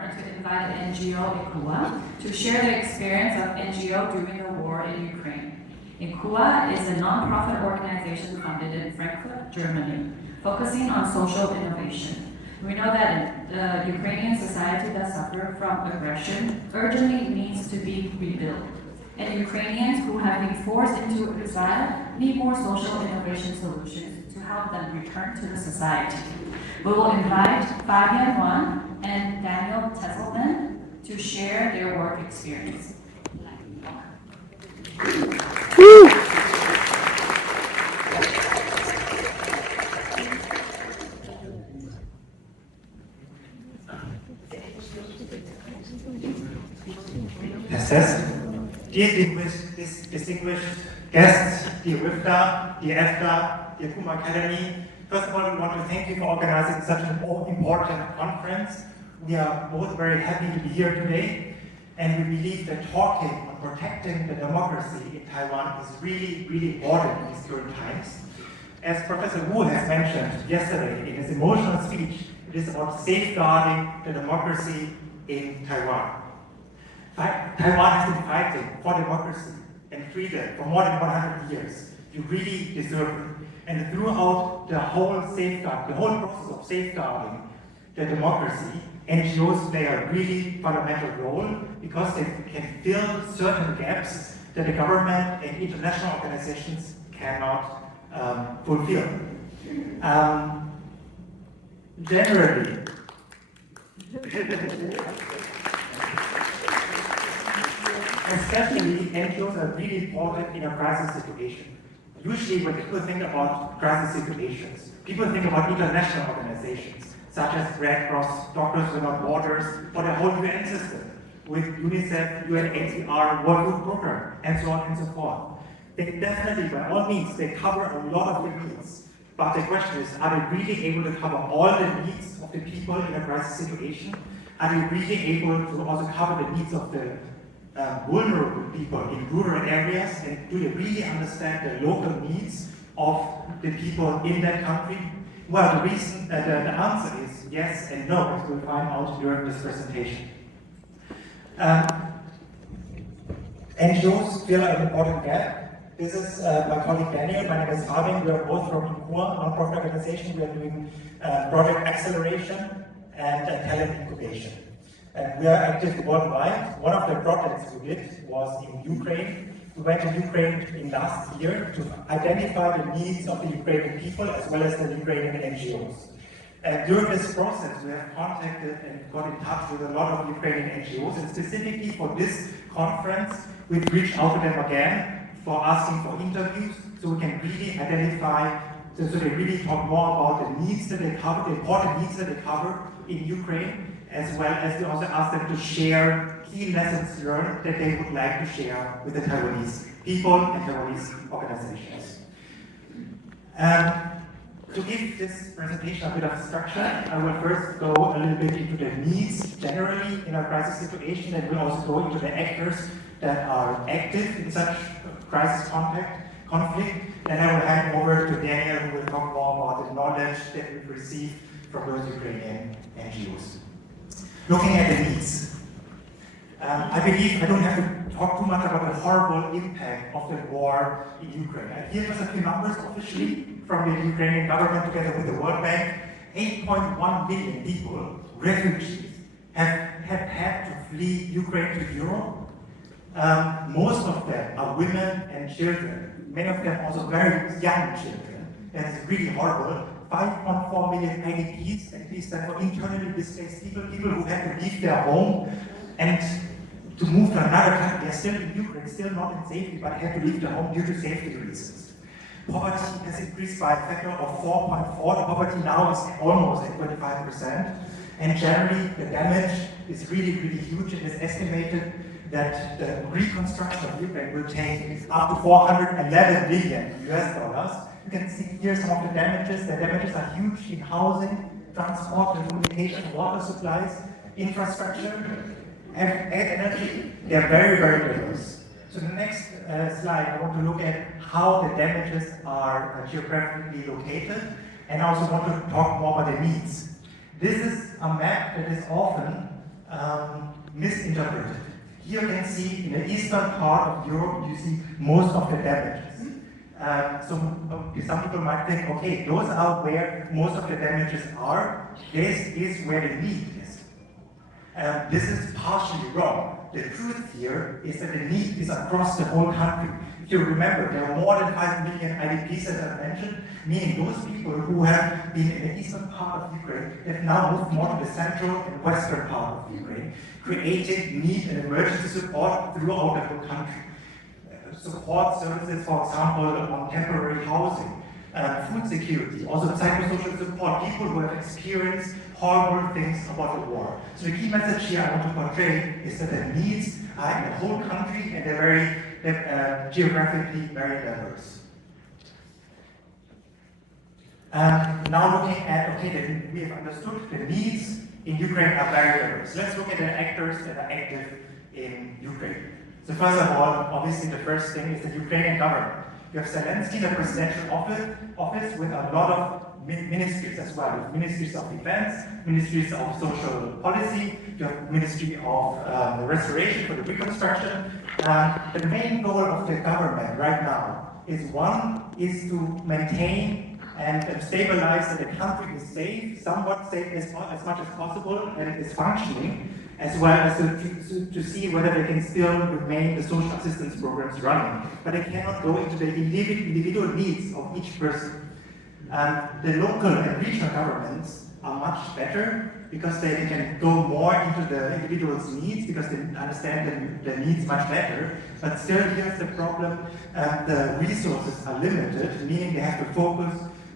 honor to invite NGO InkuA to share their experience of NGO during the war in Ukraine. InkuA is a non-profit organization founded in Frankfurt, Germany, focusing on social innovation. We know that Ukrainian society that suffer from aggression urgently needs to be rebuilt. And Ukrainians who have been forced into exile need more social innovation solutions to help them return to the society. We will invite Fabian, Nguyen, and Daniel Twisselmann to share their work experience. Dear distinguished guests, dear WIFTA, dear EFTA, dear Kuma Academy, first of all, we want to thank you for organizing such an important conference. We are both very happy to be here today, and we believe that talking on protecting the democracy in Taiwan is really, really important in these current times. As Professor Wu has mentioned yesterday in his emotional speech, it is about safeguarding the democracy in Taiwan. Taiwan has been fighting for democracy and freedom for more than 100 years. You really deserve it. And throughout the whole process of safeguarding the democracy, NGOs play a really fundamental role because they can fill certain gaps that the government and international organizations cannot fulfill. Generally, especially NGOs are really important in a crisis situation. Usually when people think about crisis situations, people think about international organizations, such as Red Cross, Doctors Without Borders, or the whole UN system, with UNICEF, UNHCR, World Food Program, and so on and so forth. They definitely, by all means, they cover a lot of the needs. But the question is, are they really able to cover all the needs of the people in a crisis situation? Are they really able to also cover the needs of the vulnerable people in rural areas, and do they really understand the local needs of the people in that country? Well, the answer is yes and no, as we'll find out during this presentation. NGOs fill an important gap. This is my colleague Daniel, my name is Fabian, we are both from InkuA, a non-profit organization. We are doing project acceleration and talent incubation. And we are active worldwide. One of the projects we did was in Ukraine. We went to Ukraine in last year to identify the needs of the Ukrainian people as well as the Ukrainian NGOs. And during this process, we have contacted and got in touch with a lot of Ukrainian NGOs, and specifically for this conference, we've reached out to them again for asking for interviews so we can really identify, so they really talk more about the needs that they cover, the important needs that they cover in Ukraine, as well as we also ask them to share key lessons learned that they would like to share with the Taiwanese people and Taiwanese organizations. To give this presentation a bit of structure, I will first go a little bit into the needs generally in a crisis situation, and we'll also go into the actors that are active in such crisis conflict. Then I will hand over to Daniel, who will talk more about the knowledge that we've received from those Ukrainian NGOs. Looking at the needs. I believe I don't have to talk too much about the horrible impact of the war in Ukraine. Here are a few numbers officially from the Ukrainian government together with the World Bank. 8.1 million people, refugees, have had to flee Ukraine to Europe. Most of them are women and children. Many of them also very young children. And it's really horrible. 5.4 million IDPs, and these stand for internally displaced people, people who had to leave their home and to move to another country. They're still in Ukraine, still not in safety, but had to leave their home due to safety reasons. Poverty has increased by a factor of 4.4. The poverty now is almost at 25%. And generally, the damage is really, really huge. It is estimated that the reconstruction of Ukraine will take up to $411 billion US. You can see here some of the damages. The damages are huge in housing, transport, communication, water supplies, infrastructure, and energy. They are very, very diverse. So the next slide, I want to look at how the damages are geographically located, and I also want to talk more about the needs. This is a map that is often misinterpreted. Here you can see in the eastern part of Europe, you see most of the damages. Some people might think, okay, those are where most of the damages are. This is where the need is. This is partially wrong. The truth here is that the need is across the whole country. If you remember, there are more than 5 million IDPs, as I mentioned, meaning those people who have been in the eastern part of Ukraine have now moved more to the central and western part of Ukraine, creating need and emergency support throughout the whole country. Support services, for example, on temporary housing, food security, also psychosocial support, people who have experienced horrible things about the war. So the key message here I want to portray is that the needs are in the whole country and they're very geographically very diverse. Now looking at, okay, we have understood the needs in Ukraine are very diverse. Let's look at the actors that are active in Ukraine. So first of all, obviously the first thing is the Ukrainian government. You have Zelensky, the presidential office with a lot of ministries as well. You have ministries of defense, ministries of social policy, you have ministry of restoration for the reconstruction. The main goal of the government right now is to maintain and stabilize that the country is safe, somewhat safe as much as possible, and it is functioning, as well as to see whether they can still remain the social assistance programs running. But they cannot go into the individual needs of each person. The local and regional governments are much better because they can go more into the individual's needs because they understand the needs much better. But still, here's the problem, the resources are limited, meaning they have to focus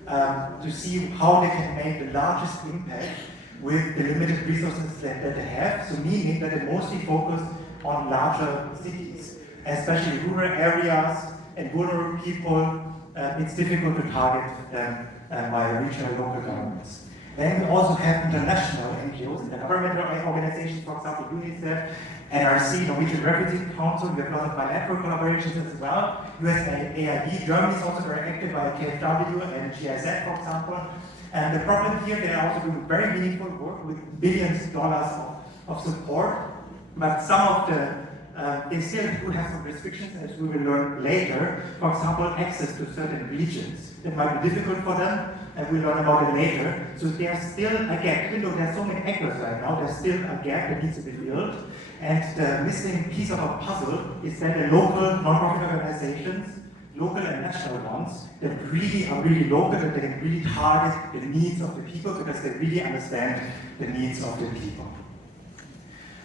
to see how they can make the largest impact with the limited resources that they have, so meaning that they mostly focus on larger cities, especially rural areas and vulnerable people. It's difficult to target them by regional and local governments. Then we also have international NGOs, governmental organizations, for example, UNICEF, NRC, Norwegian Refugee Council. We have a lot of bilateral collaborations as well. USAID, Germany is also very active by KfW and GIZ, for example. And the problem here, they are also doing very meaningful work with billions of dollars of support, but some of they still do have some restrictions, as we will learn later. For example, access to certain regions. That might be difficult for them, and we'll learn about it later. So there's still a gap. Even though there's so many actors right now, there's still a gap that needs to be filled. And the missing piece of a puzzle is that the local non-profit organizations, local and national ones, that really are really local and they can really target the needs of the people because they really understand the needs of the people.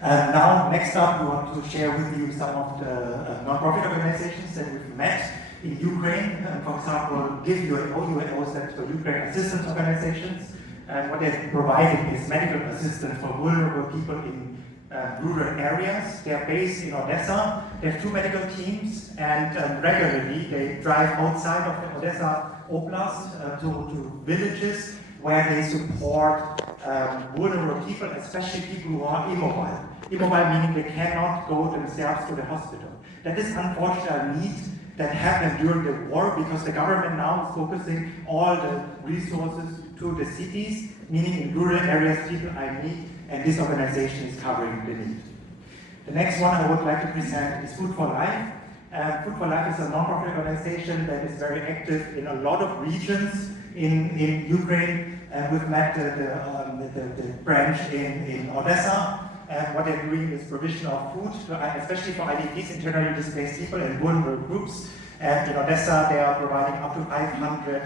Now, next up, we want to share with you some of the non-profit organizations that we've met in Ukraine. For example, UNO stands for Ukraine Assistance Organizations. And what they're providing is medical assistance for vulnerable people in rural areas. They're based in Odessa. They have 2 medical teams, and regularly they drive outside of the Odessa Oblast to villages where they support vulnerable people, especially people who are immobile. Immobile meaning they cannot go themselves to the hospital. That is unfortunately a need that happened during the war because the government now is focusing all the resources to the cities, meaning in rural areas people are in need, and this organization is covering the need. The next one I would like to present is Food for Life. Food for Life is a non-profit organization that is very active in a lot of regions in Ukraine. We've met the branch in Odessa. What they're doing is provision of food, especially for IDPs, internally displaced people and vulnerable groups. And in Odessa, they are providing up to 500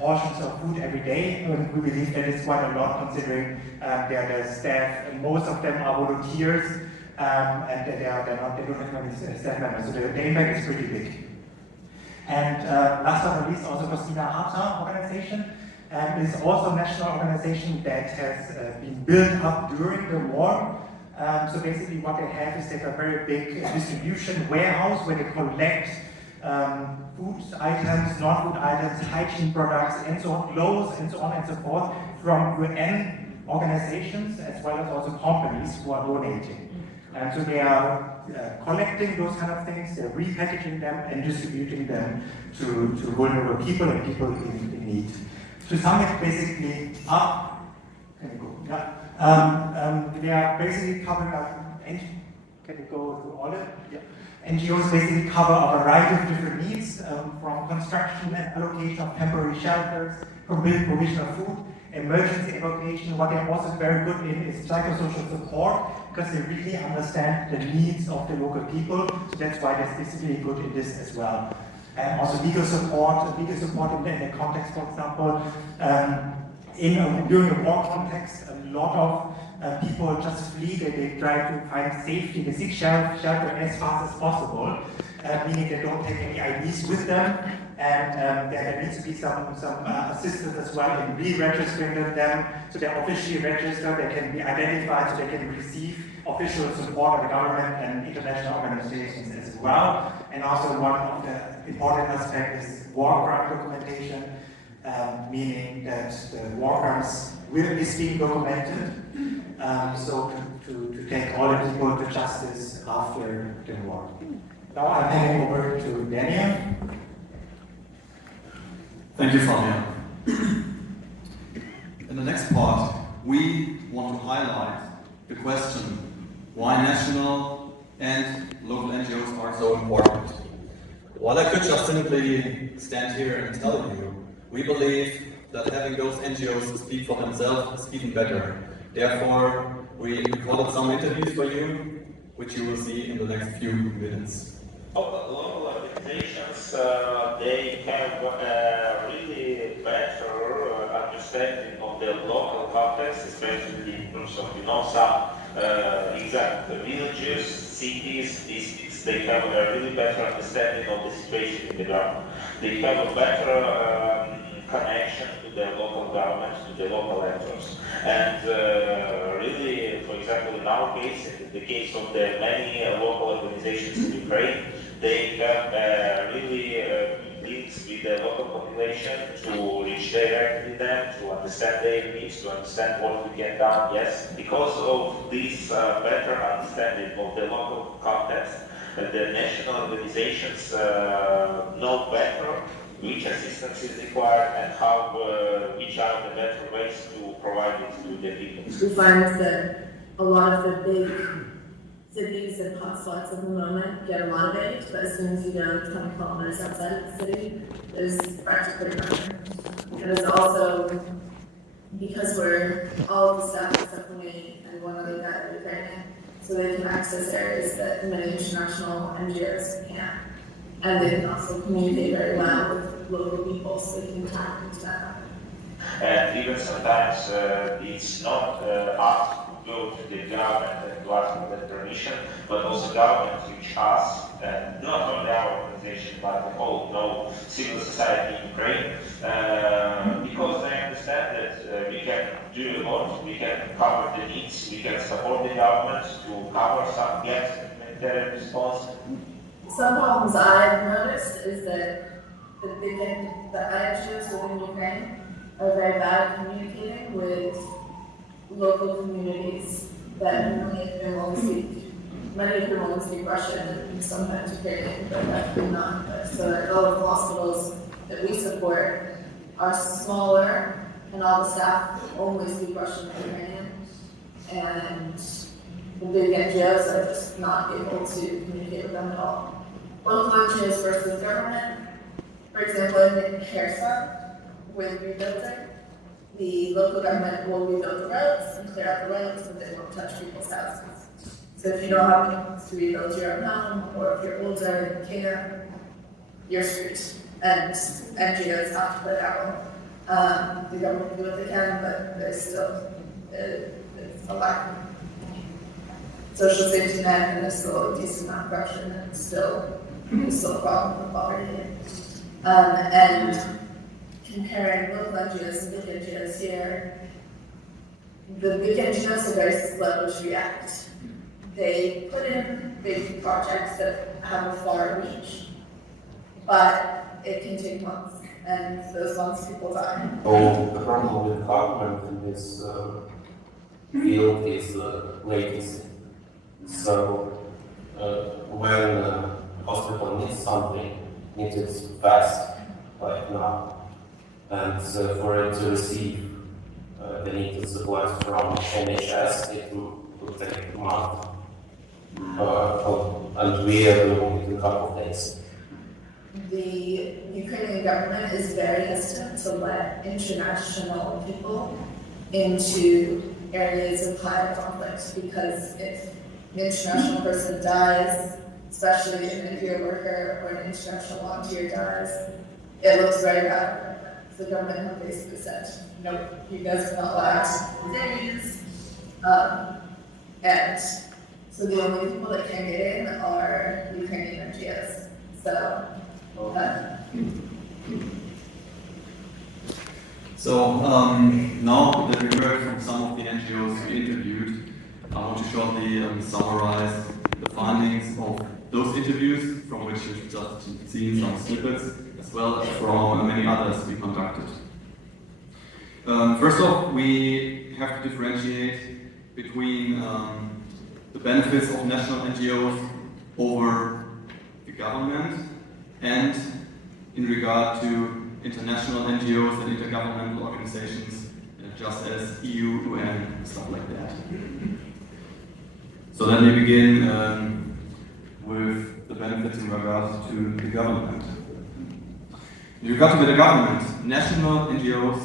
portions of food every day. And we believe that is quite a lot considering their staff, and most of them are volunteers, and they don't have many staff members, so the impact is pretty big. And last but not least, also Christina Harta organization. It's also a national organization that has been built up during the war. So basically what they have is they have a very big distribution warehouse where they collect food items, non-food items, hygiene products, and so on, clothes, and so on and so forth, from UN organizations as well as also companies who are donating. And so they are collecting those kind of things, they're repackaging them and distributing them to vulnerable people and people in need. To sum it basically up, They are basically covering can you go through all it? Yeah. NGOs basically cover a variety of different needs, from construction and allocation of temporary shelters, provision of food, emergency evacuation. What they're also very good in is psychosocial support, because they really understand the needs of the local people. So that's why they're specifically good in this as well. And also legal support in the context, for example, during a war context, a lot of people just flee, they try to find safety, they seek shelter as fast as possible, meaning they don't take any IDs with them, and there needs to be some assistance as well in re-registering them, so they're officially registered, they can be identified, so they can receive official support of the government and international organizations as well. And also one of the important aspects is war crime documentation, meaning that the war crimes is being documented, so to take all the people to justice after the war. Now I'm handing over to Daniel. Thank you, Fabian. In the next part, we want to highlight the question why national and local NGOs are so important. While I could just simply stand here and tell you, we believe that having those NGOs speak for themselves is even better. Therefore, we recorded some interviews for you, which you will see in the next few minutes. Local organizations, they have really better understanding of the local context, especially in terms of, some exact villages, cities, districts. They have a really better understanding of the situation in the ground. They have a better connection to the local government, to the local actors. And really, for example, in our case, in the case of the many local organizations in Ukraine, they have really links with the local population to reach directly them, to understand their needs, to understand what we get done. Yes, because of this better understanding of the local context, the national organizations know better which assistance is required and how, which are the better ways to provide it to the people. We find that a lot of the big cities and hotspots at the moment get a lot of aid, but as soon as you go 20 kilometers outside of the city, there's practically nothing. And it's also because all of the staff except for me and one other guy in Ukrainian, so they can access areas that many international NGOs can't. And they can also communicate very well with local people, so they can tap into that. And even sometimes it's not us who go to the government and to ask for the permission, but also government reach us, and not only our organization, but the whole civil society in Ukraine, because they understand that we can do a lot, we can cover the needs, we can support the government to cover some gaps in humanitarian response. Some problems I've noticed is that the NGOs within Ukraine are very bad at communicating with local communities that many of whom only speak Russian and sometimes Ukrainian, but definitely not. So a lot of the hospitals that we support are smaller, and all the staff only speak Russian and Ukrainian, and the big NGOs are just not able to communicate with them at all. Local NGOs versus government, for example, in Kherson, with rebuilding, the local government will rebuild the roads and clear out the roads, but they won't touch people's houses. So if you don't have means to rebuild your own home, or if you're older and can't, you're screwed. And NGOs have to put out. The government can do what they can, but there's still it's a lack of social safety net, and there's still a decent amount of corruption, and there's still a problem with poverty. And comparing local NGOs and big NGOs here, the big NGOs are very slow to react. They put in big projects that have a far reach, but it can take months, and those months people die. So the problem with government in this field is latency. So when a hospital needs something, it is fast, like now. And for it to receive they need to support from NHS, it will take a month. And we are doing it in a couple of days. The Ukrainian government is very hesitant to let international people into areas of high conflict because if an international person dies, especially an NGO worker or an international volunteer dies, it looks very bad. The government have basically said, nope, you guys are not allowed days. And so the only people that can get in are Ukrainian NGOs. So, now that we heard from some of the NGOs we interviewed, I want to shortly summarize the findings of those interviews, from which you've just seen some snippets, as well as from many others we conducted. First off, we have to differentiate between the benefits of national NGOs over the government and in regard to international NGOs and intergovernmental organizations, just as EU, UN, stuff like that. So let me begin with the benefits in regard to the government. In regard to the government, national NGOs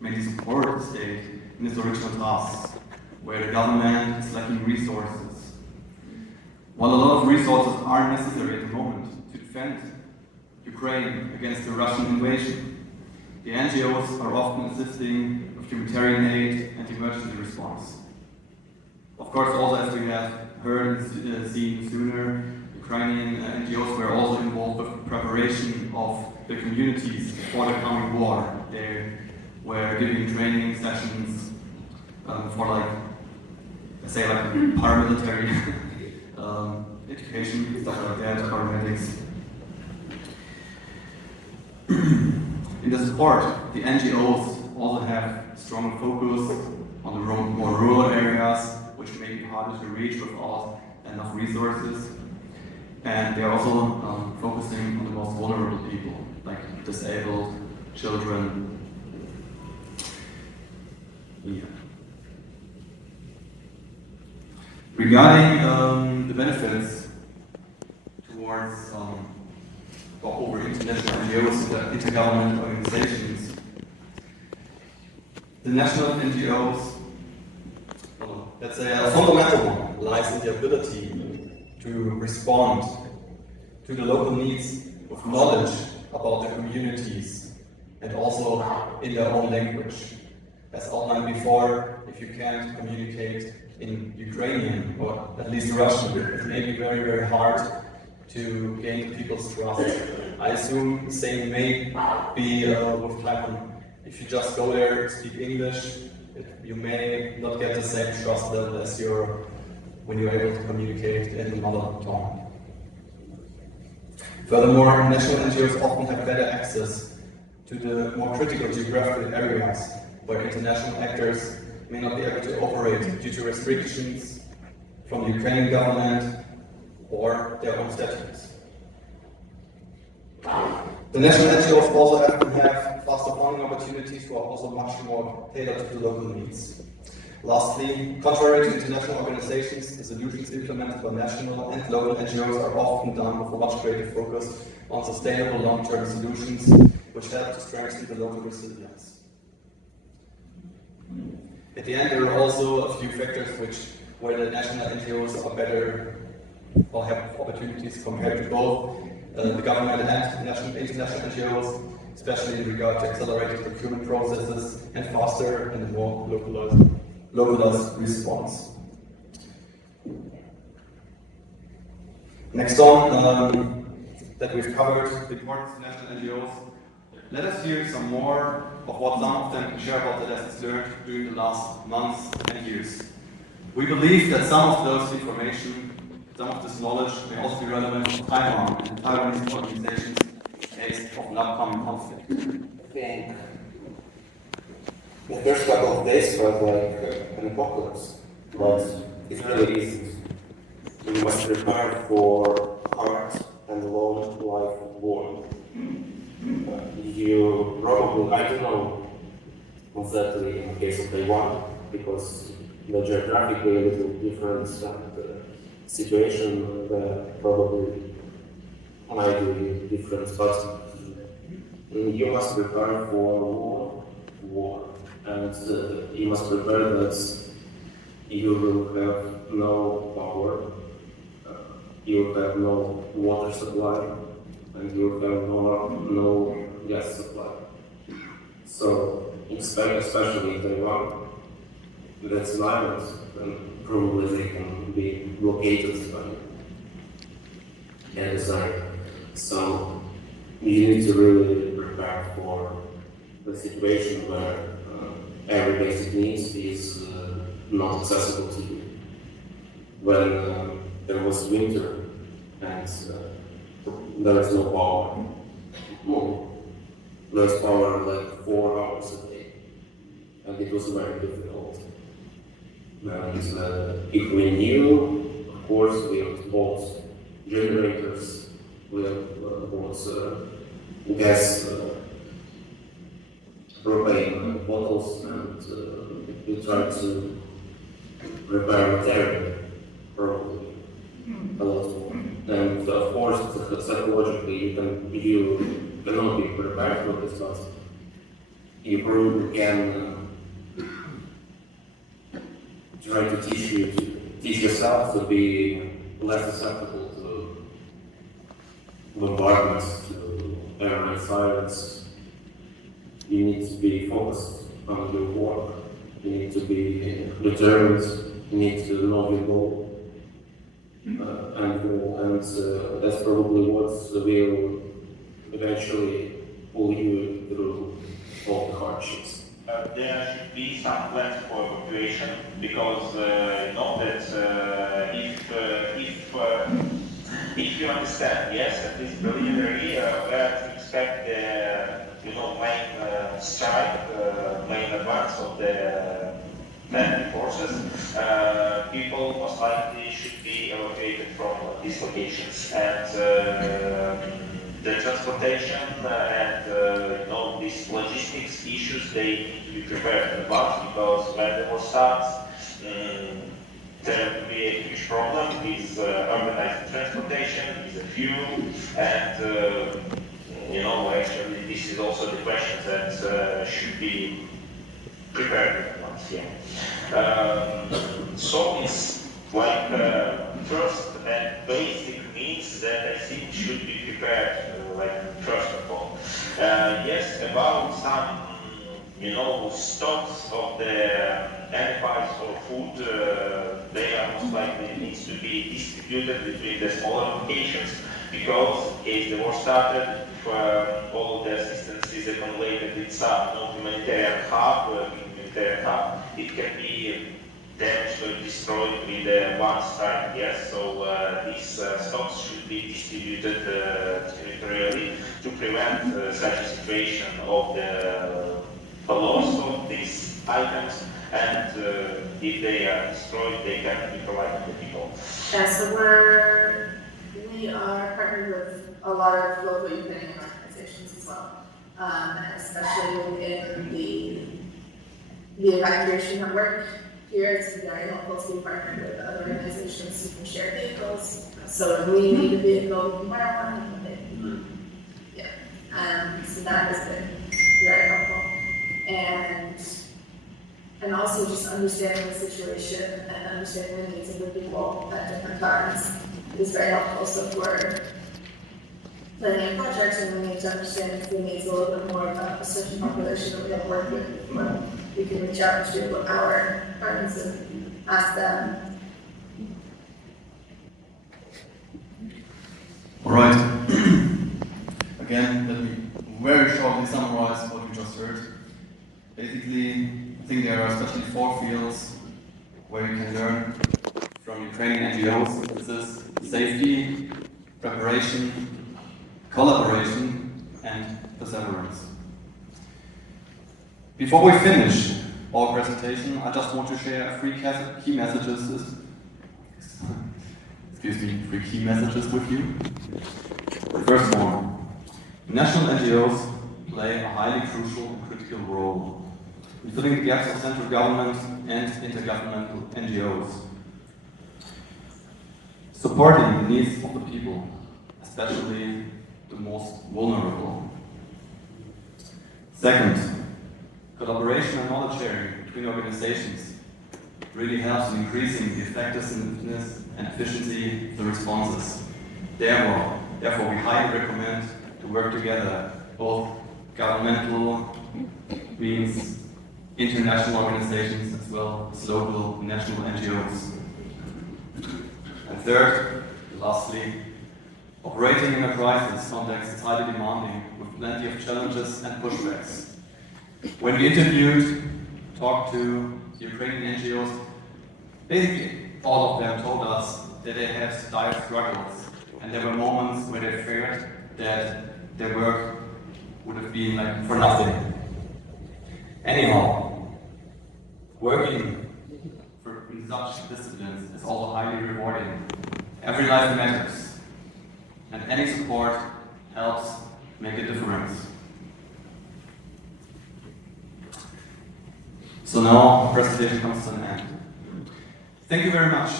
mainly support the state in its original tasks, where the government is lacking resources. While a lot of resources are necessary at the moment to defend Ukraine against the Russian invasion, the NGOs are often assisting with humanitarian aid and emergency response. Of course, also as we have heard and seen sooner, Ukrainian NGOs were also involved with the preparation of the communities for the coming war. They were giving training sessions for paramilitary education, stuff like that, paramedics. In the support, the NGOs also have strong focus on the more rural areas, which may be harder to reach without enough resources. And they are also focusing on the most vulnerable people, like disabled, children. Yeah. Regarding the benefits towards or over international NGOs, intergovernmental organizations, the national NGOs, let's say a fundamental one, lies in the ability to respond to the local needs with knowledge about the communities and also in their own language. As outlined before, if you can't communicate in Ukrainian or at least Russian, it may be very, very hard to gain people's trust. I assume the same may be with Taiwan. If you just go there, speak English, you may not get the same trust level as when you're able to communicate in another tongue. Furthermore, national NGOs often have better access to the more critical geographical areas where international actors may not be able to operate due to restrictions from the Ukrainian government or their own statutes. The national NGOs also often have faster funding opportunities who are also much more tailored to the local needs. Lastly, contrary to international organizations, the solutions implemented by national and local NGOs are often done with a much greater focus on sustainable long-term solutions, which help to strengthen the local resilience. At the end, there are also a few factors where the national NGOs are better or have opportunities compared to both the government and international NGOs, especially in regard to accelerated procurement processes and faster and more localized response. Next on, that we've covered the importance of national NGOs, let us hear some more of what some of them can share about the lessons learned during the last months and years. We believe that some of those information, some of this knowledge may also be relevant to Taiwan and Taiwanese organizations in case of an upcoming conflict. I think the first couple of days felt like an apocalypse, but it really isn't. We must prepare for a hard and long life war. You probably, I don't know exactly in the case of Taiwan, because the geographically a little different situation probably might be different, but you must prepare for war, and you must prepare that you will have no power, you will have no water supply, and you will have no gas supply. So, especially in Taiwan, that's an island, and probably they can be blockaded by any side. So, you need to really prepare for the situation where every basic needs is not accessible to you. When there was winter and there is no power, there's power like 4 hours a day, and it was very difficult. And if we knew, of course, we bought generators, we bought gas, propane bottles, and we tried to repair material, probably a lot more. And of course, psychologically, you cannot be prepared for this, but you probably can try to teach yourself to be less susceptible to bombardments, to air raid silence. You need to be focused on your work. You need to be determined. You need to know your goal. And that's probably what will eventually pull you through all the hardships. There should be some plans for evacuation, because you know that if you understand, yes, at least preliminary, where to expect the main strike, main advance of the enemy forces, people most likely should be evacuated from these locations, and the transportation and these logistics issues, they need to be prepared in advance, because when the war starts, there will be a huge problem with organized transportation, with the fuel, and actually this is also the question that should be prepared in advance. So it's like first and basic needs that I think should be prepared, first of all. Yes, about some, stocks of the edifice or food, they are most likely needs to be distributed between the smaller locations, because if the war started, all of the assistance is accumulated in some humanitarian hub, it can be damaged or destroyed with one strike. Yes, so these stocks should be distributed territorially to prevent such a situation of the loss of these items, and if they are destroyed, they can be provided to people. Yeah, so we are partnered with a lot of local Ukrainian organizations as well, especially within the evacuation network. Here it's very helpful to be partnered with other organizations who can share vehicles. So if we need a vehicle, we can borrow one. So that has been very helpful. And also just understanding the situation and understanding the needs of the people at different times is very helpful. So if we're planning projects and we need to understand the needs a little bit more about a certain population that we have worked with, we can reach out to our friends and ask them. All right. Again, let me very shortly summarize what we just heard. Basically, I think there are especially 4 fields where you can learn from Ukrainian NGOs. This is safety, preparation, collaboration, and perseverance. Before we finish our presentation, I just want to share 3 key messages. Excuse me, 3 key messages with you. The first one: national NGOs play a highly crucial and critical role filling the gaps of central government and intergovernmental NGOs, supporting the needs of the people, especially the most vulnerable. Second, collaboration and knowledge sharing between organizations really helps in increasing the effectiveness and efficiency of the responses. Therefore, we highly recommend to work together, both governmental means, international organizations, as well as local and national NGOs. And third, lastly, operating in a crisis context is highly demanding, with plenty of challenges and pushbacks. When we talked to Ukrainian NGOs, basically all of them told us that they had dire struggles, and there were moments where they feared that their work would have been like for nothing. Anyhow, working in such disciplines is also highly rewarding. Every life matters, and any support helps make a difference. So now, our presentation comes to an end. Thank you very much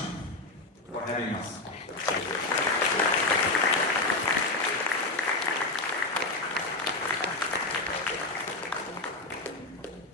for having us.